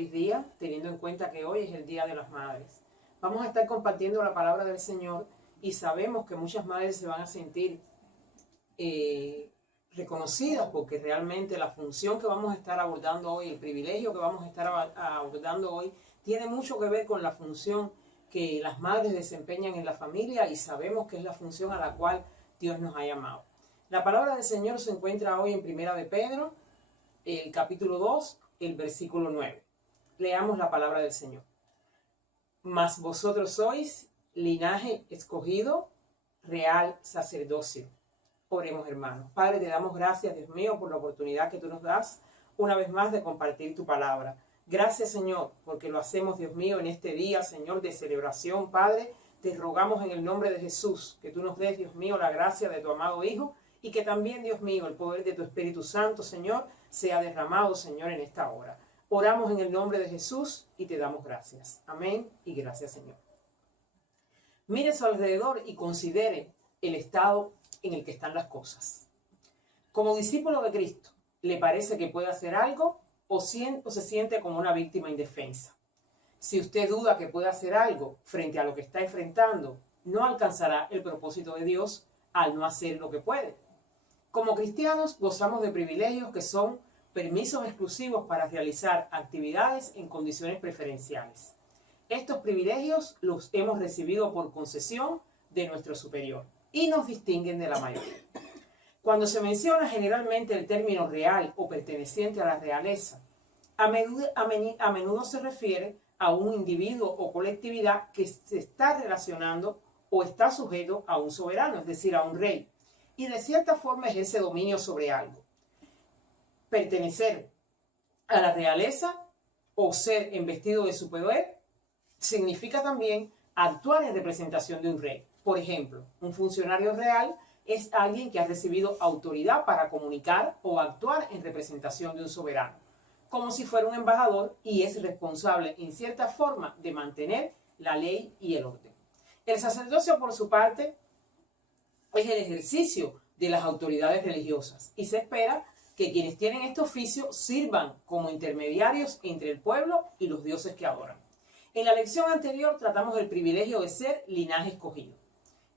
feliz día, teniendo en cuenta que hoy es el Día de las Madres. Vamos a estar compartiendo la palabra del Señor y sabemos que muchas madres se van a sentir reconocidas porque realmente la función que vamos a estar abordando hoy, el privilegio que vamos a estar abordando hoy, tiene mucho que ver con la función que las madres desempeñan en la familia y sabemos que es la función a la cual Dios nos ha llamado. La palabra del Señor se encuentra hoy en Primera de Pedro, el capítulo 2, el versículo 9. Leamos la palabra del Señor. Mas vosotros sois linaje escogido, real sacerdocio. Oremos, hermanos. Padre, te damos gracias, Dios mío, por la oportunidad que tú nos das una vez más de compartir tu palabra. Gracias, Señor, porque lo hacemos, Dios mío, en este día, Señor, de celebración. Padre, te rogamos en el nombre de Jesús que tú nos des, Dios mío, la gracia de tu amado Hijo y que también, Dios mío, el poder de tu Espíritu Santo, Señor, sea derramado, Señor, en esta hora. Oramos en el nombre de Jesús y te damos gracias. Amén y gracias, Señor. Mire a su alrededor y considere el estado en el que están las cosas. Como discípulo de Cristo, ¿le parece que puede hacer algo o se siente como una víctima indefensa? Si usted duda que puede hacer algo frente a lo que está enfrentando, no alcanzará el propósito de Dios al no hacer lo que puede. Como cristianos gozamos de privilegios que son permisos exclusivos para realizar actividades en condiciones preferenciales. Estos privilegios los hemos recibido por concesión de nuestro superior y nos distinguen de la mayoría. Cuando se menciona generalmente el término real o perteneciente a la realeza, a menudo se refiere a un individuo o colectividad que se está relacionando o está sujeto a un soberano, es decir, a un rey, y de cierta forma ejerce dominio sobre algo. Pertenecer a la realeza o ser investido de su poder significa también actuar en representación de un rey. Por ejemplo, un funcionario real es alguien que ha recibido autoridad para comunicar o actuar en representación de un soberano, como si fuera un embajador y es responsable en cierta forma de mantener la ley y el orden. El sacerdocio, por su parte, es el ejercicio de las autoridades religiosas y se espera que quienes tienen este oficio sirvan como intermediarios entre el pueblo y los dioses que adoran. En la lección anterior tratamos del privilegio de ser linaje escogido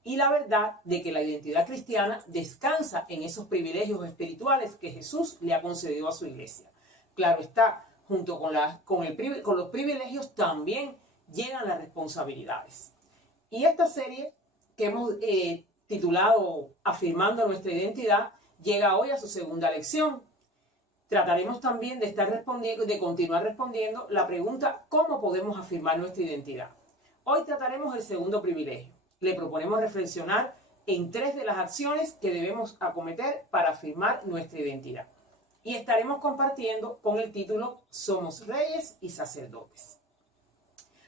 y la verdad de que la identidad cristiana descansa en esos privilegios espirituales que Jesús le ha concedido a su iglesia. Claro está, junto con los privilegios también llegan las responsabilidades. Y esta serie que hemos titulado Afirmando nuestra identidad llega hoy a su segunda lección. Trataremos también de continuar respondiendo la pregunta ¿cómo podemos afirmar nuestra identidad? Hoy trataremos el segundo privilegio. Le proponemos reflexionar en 3 de las acciones que debemos acometer para afirmar nuestra identidad. Y estaremos compartiendo con el título Somos reyes y sacerdotes.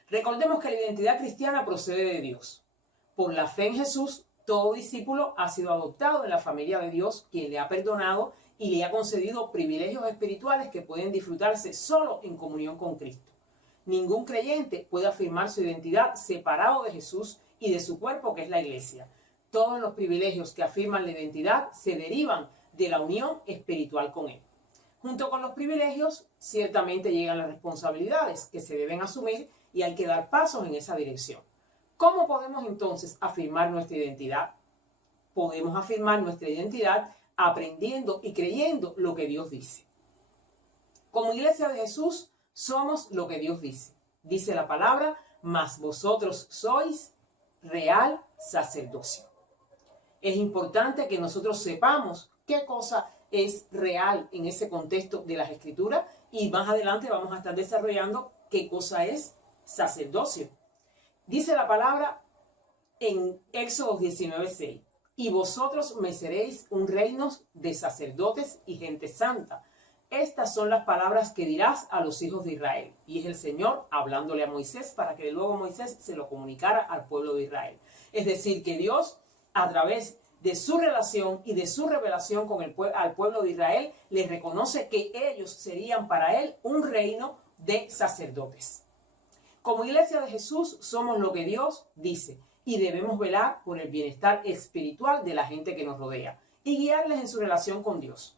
Recordemos que la identidad cristiana procede de Dios. Por la fe en Jesús, todo discípulo ha sido adoptado en la familia de Dios, quien le ha perdonado y le ha concedido privilegios espirituales que pueden disfrutarse solo en comunión con Cristo. Ningún creyente puede afirmar su identidad separado de Jesús y de su cuerpo, que es la iglesia. Todos los privilegios que afirman la identidad se derivan de la unión espiritual con Él. Junto con los privilegios, ciertamente llegan las responsabilidades que se deben asumir y hay que dar pasos en esa dirección. ¿Cómo podemos entonces afirmar nuestra identidad? Podemos afirmar nuestra identidad aprendiendo y creyendo lo que Dios dice. Como iglesia de Jesús, somos lo que Dios dice. Dice la palabra, mas vosotros sois real sacerdocio. Es importante que nosotros sepamos qué cosa es real en ese contexto de las Escrituras y más adelante vamos a estar desarrollando qué cosa es sacerdocio. Dice la palabra en Éxodo 19:6, y vosotros me seréis un reino de sacerdotes y gente santa. Estas son las palabras que dirás a los hijos de Israel. Y es el Señor hablándole a Moisés para que luego Moisés se lo comunicara al pueblo de Israel. Es decir, que Dios, a través de su relación y de su revelación con al pueblo de Israel, les reconoce que ellos serían para Él un reino de sacerdotes. Como iglesia de Jesús somos lo que Dios dice y debemos velar por el bienestar espiritual de la gente que nos rodea y guiarles en su relación con Dios.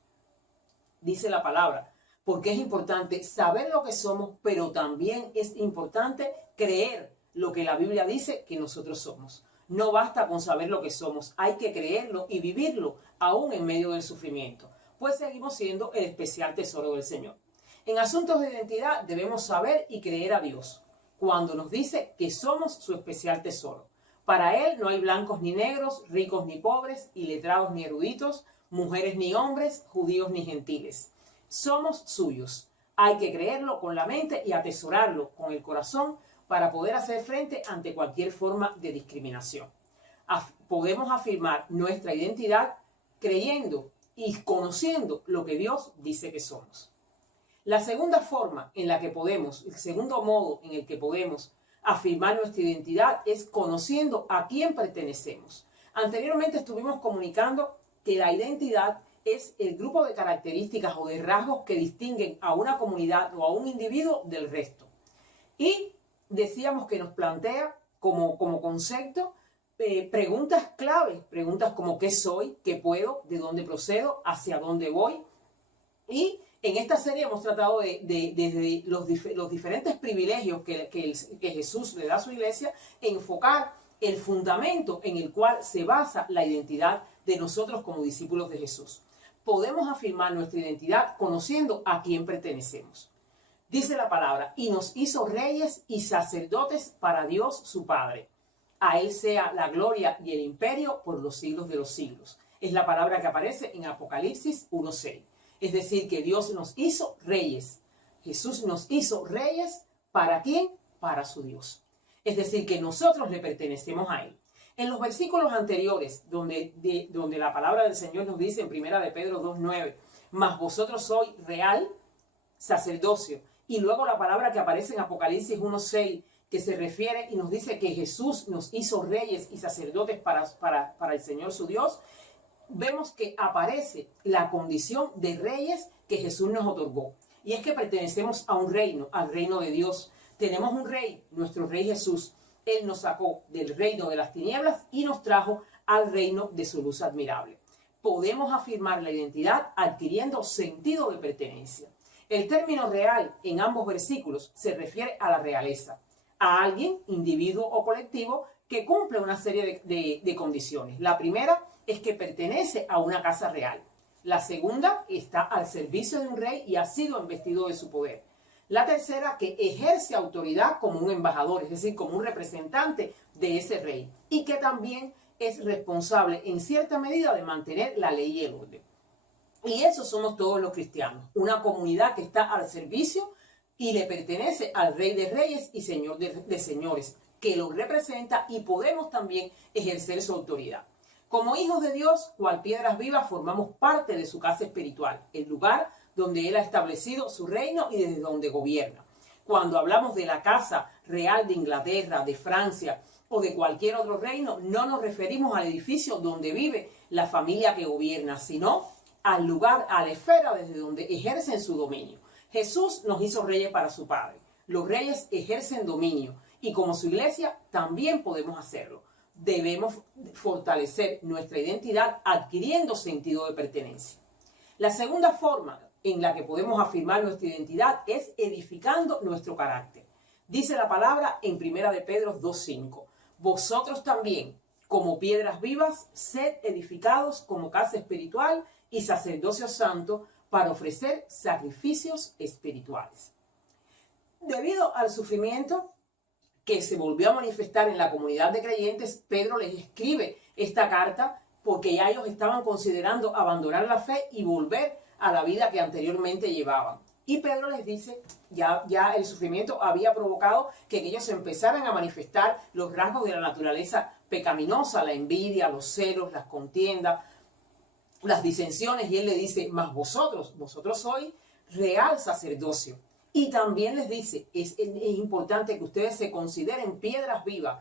Dice la palabra, porque es importante saber lo que somos, pero también es importante creer lo que la Biblia dice que nosotros somos. No basta con saber lo que somos, hay que creerlo y vivirlo aún en medio del sufrimiento, pues seguimos siendo el especial tesoro del Señor. En asuntos de identidad debemos saber y creer a Dios cuando nos dice que somos su especial tesoro. Para Él no hay blancos ni negros, ricos ni pobres, iletrados ni eruditos, mujeres ni hombres, judíos ni gentiles. Somos suyos. Hay que creerlo con la mente y atesorarlo con el corazón para poder hacer frente ante cualquier forma de discriminación. Podemos afirmar nuestra identidad creyendo y conociendo lo que Dios dice que somos. La segunda forma en la que podemos, el segundo modo en el que podemos afirmar nuestra identidad es conociendo a quién pertenecemos. Anteriormente estuvimos comunicando que la identidad es el grupo de características o de rasgos que distinguen a una comunidad o a un individuo del resto. Y decíamos que nos plantea como concepto preguntas clave, preguntas como ¿qué soy? ¿Qué puedo? ¿De dónde procedo? ¿Hacia dónde voy? Y en esta serie hemos tratado desde los diferentes privilegios que Jesús le da a su iglesia, enfocar el fundamento en el cual se basa la identidad de nosotros como discípulos de Jesús. Podemos afirmar nuestra identidad conociendo a quién pertenecemos. Dice la palabra, y nos hizo reyes y sacerdotes para Dios su Padre. A Él sea la gloria y el imperio por los siglos de los siglos. Es la palabra que aparece en Apocalipsis 1:6. Es decir, que Dios nos hizo reyes. Jesús nos hizo reyes, ¿para quién? Para su Dios. Es decir, que nosotros le pertenecemos a Él. En los versículos anteriores, donde la palabra del Señor nos dice en 1 de Pedro 2:9, mas vosotros sois real sacerdocio. Y luego la palabra que aparece en Apocalipsis 1:6, que se refiere y nos dice que Jesús nos hizo reyes y sacerdotes para el Señor su Dios, vemos que aparece la condición de reyes que Jesús nos otorgó. Y es que pertenecemos a un reino, al reino de Dios. Tenemos un rey, nuestro rey Jesús. Él nos sacó del reino de las tinieblas y nos trajo al reino de su luz admirable. Podemos afirmar la identidad adquiriendo sentido de pertenencia. El término real en ambos versículos se refiere a la realeza, a alguien, individuo o colectivo, que cumple una serie de condiciones. La primera es que pertenece a una casa real. La segunda está al servicio de un rey y ha sido investido de su poder. La tercera, que ejerce autoridad como un embajador, es decir, como un representante de ese rey. Y que también es responsable en cierta medida de mantener la ley y el orden. Y eso somos todos los cristianos. Una comunidad que está al servicio y le pertenece al Rey de Reyes y Señor de Señores, que lo representa y podemos también ejercer su autoridad. Como hijos de Dios, cual piedras vivas, formamos parte de su casa espiritual, el lugar donde Él ha establecido su reino y desde donde gobierna. Cuando hablamos de la casa real de Inglaterra, de Francia o de cualquier otro reino, no nos referimos al edificio donde vive la familia que gobierna, sino al lugar, a la esfera desde donde ejercen su dominio. Jesús nos hizo reyes para su Padre. Los reyes ejercen dominio y como su iglesia también podemos hacerlo. Debemos fortalecer nuestra identidad adquiriendo sentido de pertenencia. La segunda forma en la que podemos afirmar nuestra identidad es edificando nuestro carácter. Dice la palabra en 1 de Pedro 2:5. Vosotros también, como piedras vivas, sed edificados como casa espiritual y sacerdocio santo para ofrecer sacrificios espirituales. Debido al sufrimiento que se volvió a manifestar en la comunidad de creyentes, Pedro les escribe esta carta porque ya ellos estaban considerando abandonar la fe y volver a la vida que anteriormente llevaban. Y Pedro les dice, ya el sufrimiento había provocado que ellos empezaran a manifestar los rasgos de la naturaleza pecaminosa, la envidia, los celos, las contiendas, las disensiones, y él le dice, mas vosotros sois real sacerdocio. Y también les dice, es importante que ustedes se consideren piedras vivas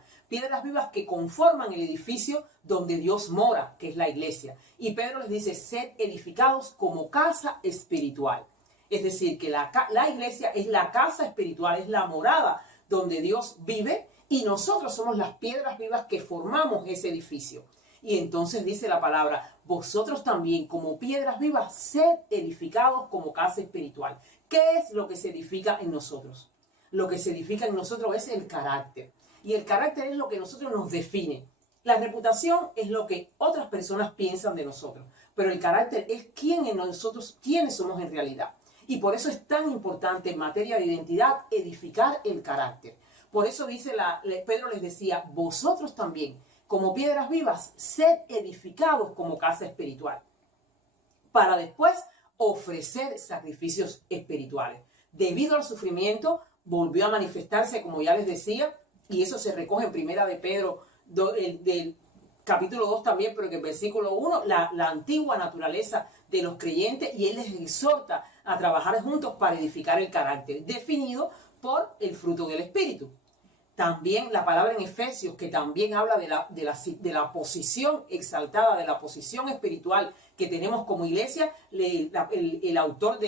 que conforman el edificio donde Dios mora, que es la iglesia. Y Pedro les dice, sed edificados como casa espiritual. Es decir, que la iglesia es la casa espiritual, es la morada donde Dios vive y nosotros somos las piedras vivas que formamos ese edificio. Y entonces dice la palabra, vosotros también como piedras vivas, sed edificados como casa espiritual. ¿Qué es lo que se edifica en nosotros? Lo que se edifica en nosotros es el carácter. Y el carácter es lo que nosotros nos define. La reputación es lo que otras personas piensan de nosotros. Pero el carácter es quién en nosotros, quiénes somos en realidad. Y por eso es tan importante en materia de identidad edificar el carácter. Por eso dice Pedro les decía, vosotros también, como piedras vivas, sed edificados como casa espiritual. Para después ofrecer sacrificios espirituales. Debido al sufrimiento, volvió a manifestarse, como ya les decía, y eso se recoge en Primera de Pedro, del capítulo 2 también, pero que en versículo 1, la antigua naturaleza de los creyentes, y él les exhorta a trabajar juntos para edificar el carácter, definido por el fruto del Espíritu. También la palabra en Efesios, que también habla de la posición exaltada, de la posición espiritual que tenemos como iglesia. El autor,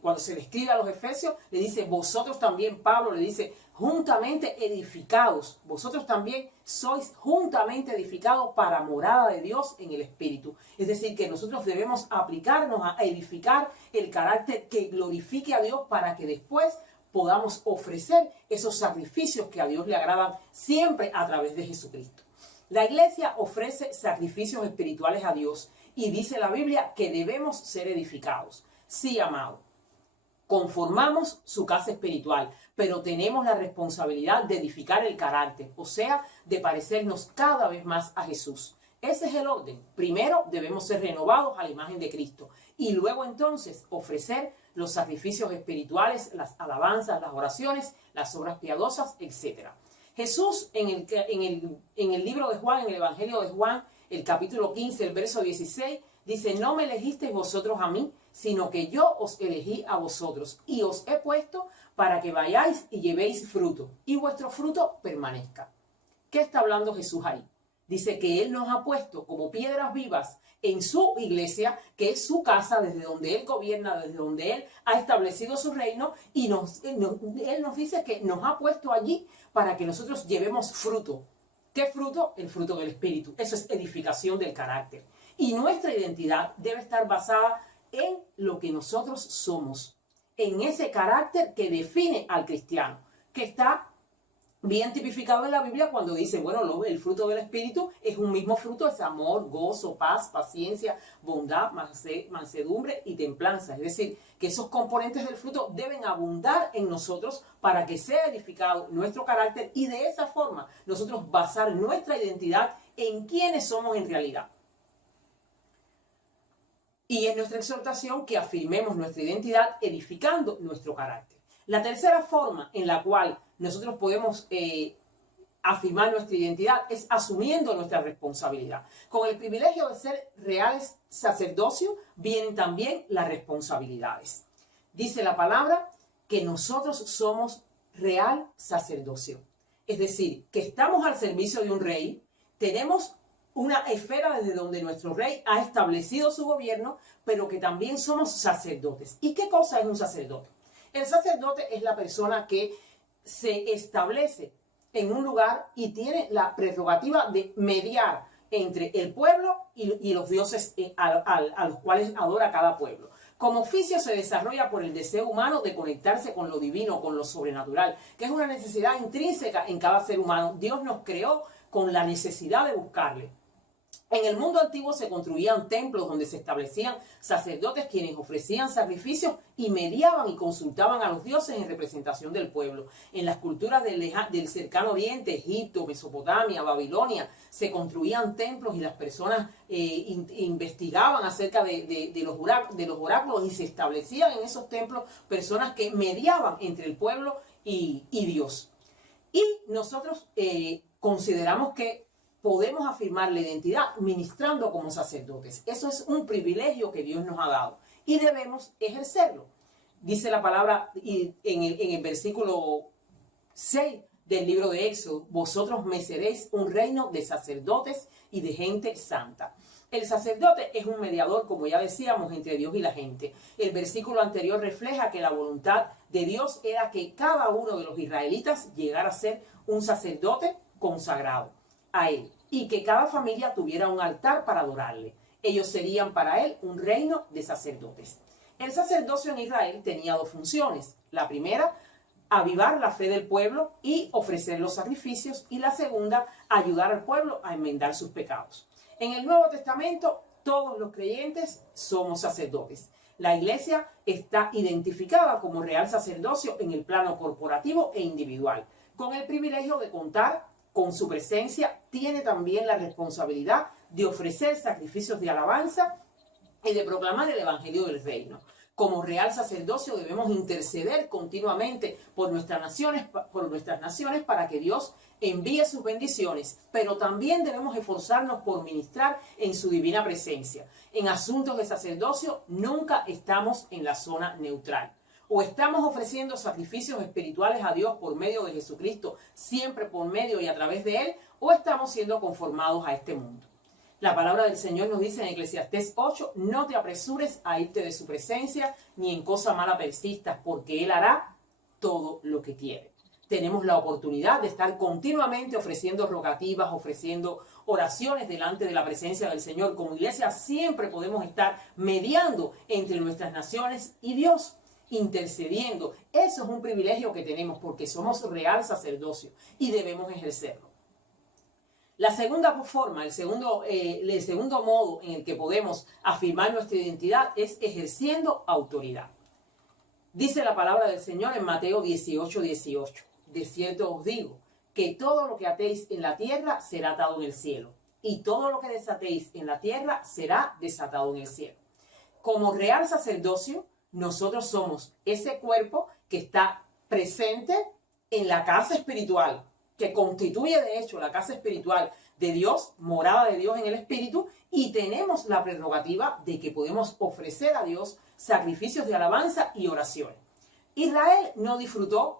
cuando se le escribe a los Efesios, le dice, vosotros también, Pablo le dice, juntamente edificados, vosotros también sois juntamente edificados para morada de Dios en el Espíritu. Es decir, que nosotros debemos aplicarnos a edificar el carácter que glorifique a Dios para que después podamos ofrecer esos sacrificios que a Dios le agradan siempre a través de Jesucristo. La iglesia ofrece sacrificios espirituales a Dios y dice la Biblia que debemos ser edificados. Sí, amado, conformamos su casa espiritual, pero tenemos la responsabilidad de edificar el carácter, o sea, de parecernos cada vez más a Jesús. Ese es el orden. Primero debemos ser renovados a la imagen de Cristo y luego entonces ofrecer los sacrificios espirituales, las alabanzas, las oraciones, las obras piadosas, etc. Jesús en el libro de Juan, en el Evangelio de Juan, el capítulo 15, el verso 16, dice, no me elegisteis vosotros a mí, sino que yo os elegí a vosotros y os he puesto para que vayáis y llevéis fruto y vuestro fruto permanezca. ¿Qué está hablando Jesús ahí? Dice que Él nos ha puesto como piedras vivas en su iglesia, que es su casa, desde donde Él gobierna, desde donde Él ha establecido su reino, y Él nos dice que nos ha puesto allí para que nosotros llevemos fruto. ¿Qué fruto? El fruto del Espíritu. Eso es edificación del carácter. Y nuestra identidad debe estar basada en lo que nosotros somos, en ese carácter que define al cristiano, que está bien tipificado en la Biblia cuando dice, bueno, el fruto del Espíritu es un mismo fruto, es amor, gozo, paz, paciencia, bondad, mansedumbre y templanza. Es decir, que esos componentes del fruto deben abundar en nosotros para que sea edificado nuestro carácter y de esa forma nosotros basar nuestra identidad en quiénes somos en realidad. Y es nuestra exhortación que afirmemos nuestra identidad edificando nuestro carácter. La tercera forma en la cual nosotros podemos afirmar nuestra identidad es asumiendo nuestra responsabilidad. Con el privilegio de ser reales sacerdocio vienen también las responsabilidades. Dice la palabra que nosotros somos real sacerdocio. Es decir, que estamos al servicio de un rey, tenemos una esfera desde donde nuestro rey ha establecido su gobierno, pero que también somos sacerdotes. ¿Y qué cosa es un sacerdote? El sacerdote es la persona que se establece en un lugar y tiene la prerrogativa de mediar entre el pueblo y los dioses a los cuales adora cada pueblo. Como oficio se desarrolla por el deseo humano de conectarse con lo divino, con lo sobrenatural, que es una necesidad intrínseca en cada ser humano. Dios nos creó con la necesidad de buscarle. En el mundo antiguo se construían templos donde se establecían sacerdotes quienes ofrecían sacrificios y mediaban y consultaban a los dioses en representación del pueblo. En las culturas del cercano oriente, Egipto, Mesopotamia, Babilonia, se construían templos y las personas investigaban acerca de los oráculos y se establecían en esos templos personas que mediaban entre el pueblo y Dios. Y nosotros consideramos que podemos afirmar la identidad ministrando como sacerdotes. Eso es un privilegio que Dios nos ha dado y debemos ejercerlo. Dice la palabra en el versículo 6 del libro de Éxodo, vosotros me seréis un reino de sacerdotes y de gente santa. El sacerdote es un mediador, como ya decíamos, entre Dios y la gente. El versículo anterior refleja que la voluntad de Dios era que cada uno de los israelitas llegara a ser un sacerdote consagrado. a él y que cada familia tuviera un altar para adorarle. Ellos serían para él un reino de sacerdotes. El sacerdocio en Israel tenía dos funciones. La primera, avivar la fe del pueblo y ofrecer los sacrificios. Y la segunda, ayudar al pueblo a enmendar sus pecados. En el Nuevo Testamento, todos los creyentes somos sacerdotes. La iglesia está identificada como real sacerdocio en el plano corporativo e individual. Con el privilegio de contar con su presencia, tiene también la responsabilidad de ofrecer sacrificios de alabanza y de proclamar el evangelio del reino. Como real sacerdocio debemos interceder continuamente por nuestras naciones para que Dios envíe sus bendiciones, pero también debemos esforzarnos por ministrar en su divina presencia. En asuntos de sacerdocio nunca estamos en la zona neutral. O estamos ofreciendo sacrificios espirituales a Dios por medio de Jesucristo, siempre por medio y a través de Él, o estamos siendo conformados a este mundo. La palabra del Señor nos dice en Eclesiastés 8, no te apresures a irte de su presencia, ni en cosa mala persistas, porque Él hará todo lo que quiere. Tenemos la oportunidad de estar continuamente ofreciendo rogativas, ofreciendo oraciones delante de la presencia del Señor. Como iglesia siempre podemos estar mediando entre nuestras naciones y Dios, intercediendo. Eso es un privilegio que tenemos porque somos real sacerdocio y debemos ejercerlo. La segunda forma, el segundo modo en el que podemos afirmar nuestra identidad es ejerciendo autoridad. Dice la palabra del Señor en Mateo 18:18. De cierto os digo que todo lo que atéis en la tierra será atado en el cielo, y todo lo que desatéis en la tierra será desatado en el cielo. Como real sacerdocio, nosotros somos ese cuerpo que está presente en la casa espiritual, que constituye de hecho la casa espiritual de Dios, morada de Dios en el Espíritu, y tenemos la prerrogativa de que podemos ofrecer a Dios sacrificios de alabanza y oraciones. Israel no disfrutó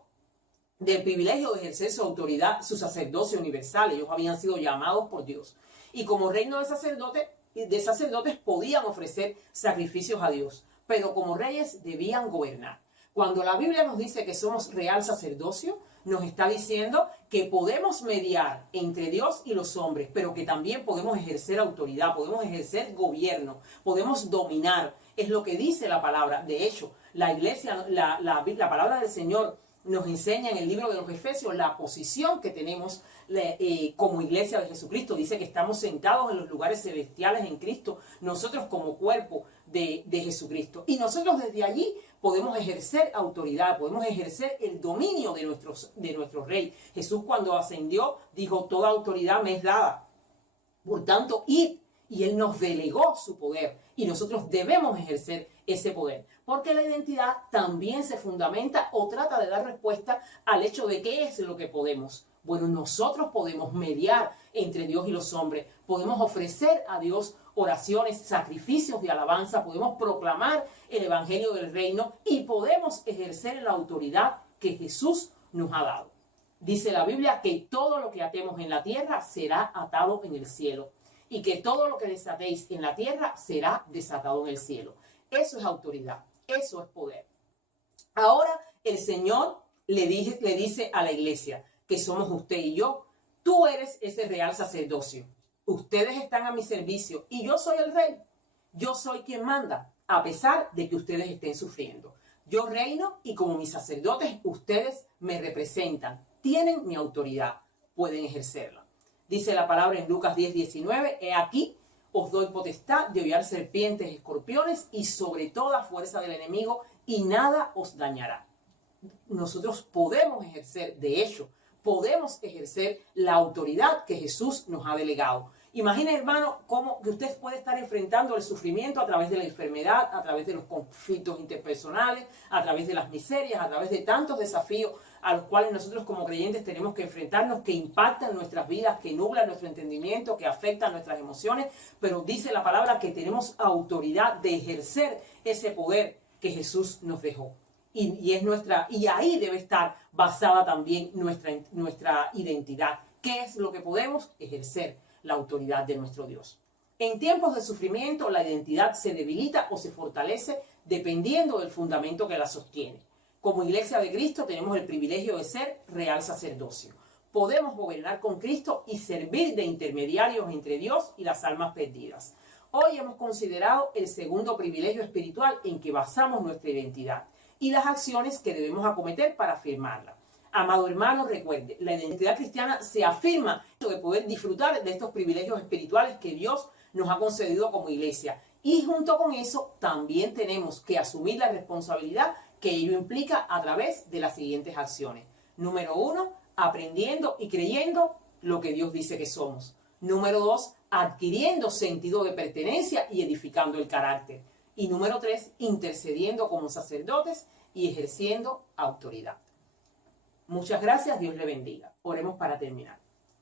del privilegio de ejercer su autoridad, su sacerdocio universal. Ellos habían sido llamados por Dios. Y como reino de sacerdotes podían ofrecer sacrificios a Dios, pero como reyes debían gobernar. Cuando la Biblia nos dice que somos real sacerdocio, nos está diciendo que podemos mediar entre Dios y los hombres, pero que también podemos ejercer autoridad, podemos ejercer gobierno, podemos dominar. Es lo que dice la palabra. De hecho, la iglesia, la palabra del Señor nos enseña en el libro de los Efesios la posición que tenemos como iglesia de Jesucristo. Dice que estamos sentados en los lugares celestiales en Cristo, nosotros como cuerpo de Jesucristo. Y nosotros desde allí podemos ejercer autoridad, podemos ejercer el dominio de nuestro Rey. Jesús cuando ascendió dijo, toda autoridad me es dada. Por tanto, id. Y Él nos delegó su poder y nosotros debemos ejercer ese poder. Porque la identidad también se fundamenta o trata de dar respuesta al hecho de qué es lo que podemos. Bueno, nosotros podemos mediar entre Dios y los hombres. Podemos ofrecer a Dios oraciones, sacrificios de alabanza. Podemos proclamar el evangelio del reino y podemos ejercer la autoridad que Jesús nos ha dado. Dice la Biblia que todo lo que atemos en la tierra será atado en el cielo. Y que todo lo que desatéis en la tierra será desatado en el cielo. Eso es autoridad, eso es poder. Ahora el Señor le dice a la iglesia, que somos usted y yo, tú eres ese real sacerdocio. Ustedes están a mi servicio y yo soy el rey. Yo soy quien manda, a pesar de que ustedes estén sufriendo. Yo reino y como mis sacerdotes, ustedes me representan. Tienen mi autoridad, pueden ejercerla. Dice la palabra en Lucas 10:19, he aquí, os doy potestad de hollar serpientes, escorpiones y sobre toda fuerza del enemigo y nada os dañará. Nosotros podemos ejercer, de hecho, podemos ejercer la autoridad que Jesús nos ha delegado. Imagine, hermano, cómo que usted puede estar enfrentando el sufrimiento a través de la enfermedad, a través de los conflictos interpersonales, a través de las miserias, a través de tantos desafíos a los cuales nosotros como creyentes tenemos que enfrentarnos, que impactan nuestras vidas, que nublan nuestro entendimiento, que afectan nuestras emociones, pero dice la palabra que tenemos autoridad de ejercer ese poder que Jesús nos dejó. Y ahí debe estar basada también nuestra identidad. ¿Qué es lo que podemos ejercer? La autoridad de nuestro Dios. En tiempos de sufrimiento, la identidad se debilita o se fortalece dependiendo del fundamento que la sostiene. Como iglesia de Cristo tenemos el privilegio de ser real sacerdocio. podemos gobernar con Cristo y servir de intermediarios entre Dios y las almas perdidas. Hoy hemos considerado el segundo privilegio espiritual en que basamos nuestra identidad y las acciones que debemos acometer para afirmarla. Amado hermano, recuerde, la identidad cristiana se afirma de poder disfrutar de estos privilegios espirituales que Dios nos ha concedido como iglesia. Y junto con eso también tenemos que asumir la responsabilidad que ello implica a través de las siguientes acciones. Número 1, aprendiendo y creyendo lo que Dios dice que somos. Número 2, adquiriendo sentido de pertenencia y edificando el carácter. Y número 3, intercediendo como sacerdotes y ejerciendo autoridad. Muchas gracias, Dios le bendiga. Oremos para terminar.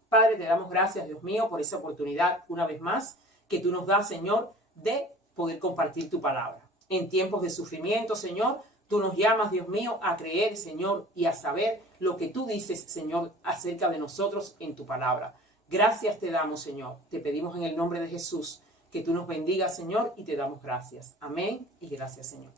Padre, te damos gracias, Dios mío, por esa oportunidad una vez más que tú nos das, Señor, de poder compartir tu palabra. En tiempos de sufrimiento, Señor, tú nos llamas, Dios mío, a creer, Señor, y a saber lo que tú dices, Señor, acerca de nosotros en tu palabra. Gracias te damos, Señor. Te pedimos en el nombre de Jesús que tú nos bendigas, Señor, y te damos gracias. Amén y gracias, Señor.